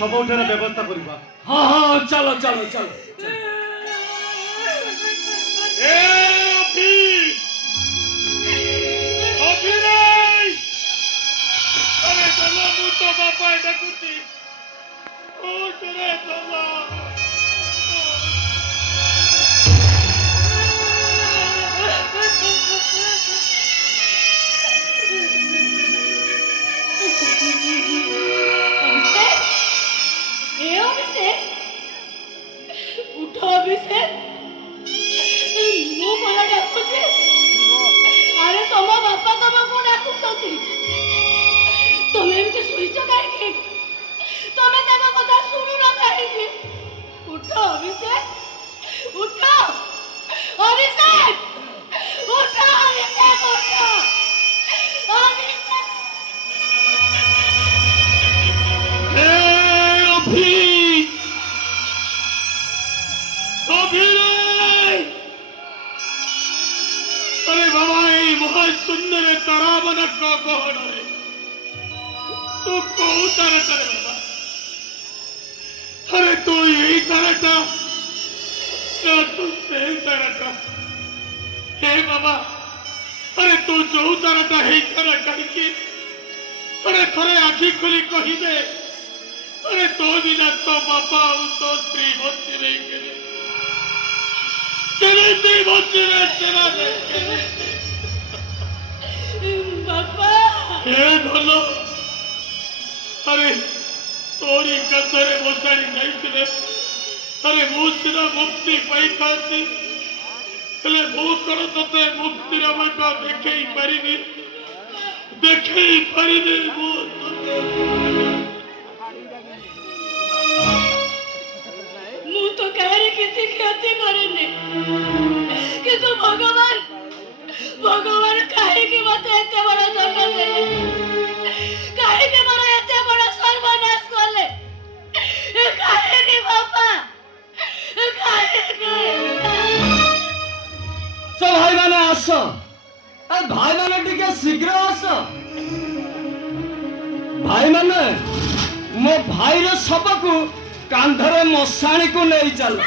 सब उठार व्यवस्था करवा। हाँ हाँ चलो चलो चलो अरे तोरी कथरे मोसाड़ी नहीं अरे मुझे मुक्ति पाई खाती हेले बहुत करो तो ते मुक्ति रमट देखे ही परिनी मु तो कहरी किसी क्षति करेनी किंतु भगवान भगवान काहे की मते एते बड़ा दंड देले काहे की मोर एते बड़ा सर्वनाश करले काहे की बापा काहे की सब भाई माने आस भाई माने टिके शीघ्र आस भाई माने मो भाई रो सबको कांधरे मशाणी को नहीं चल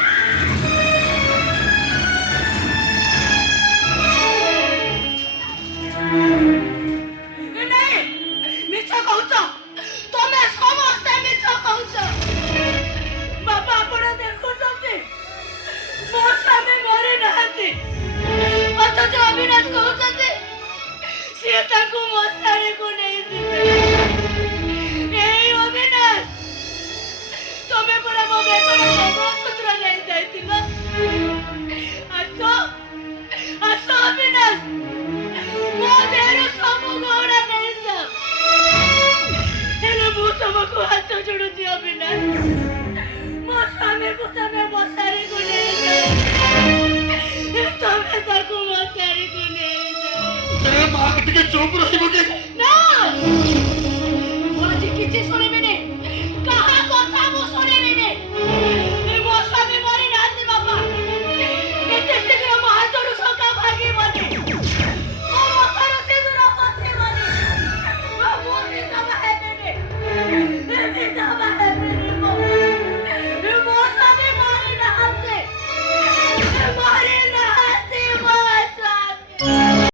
ଟିକେ ଚୁପ୍ ରହିବ କି?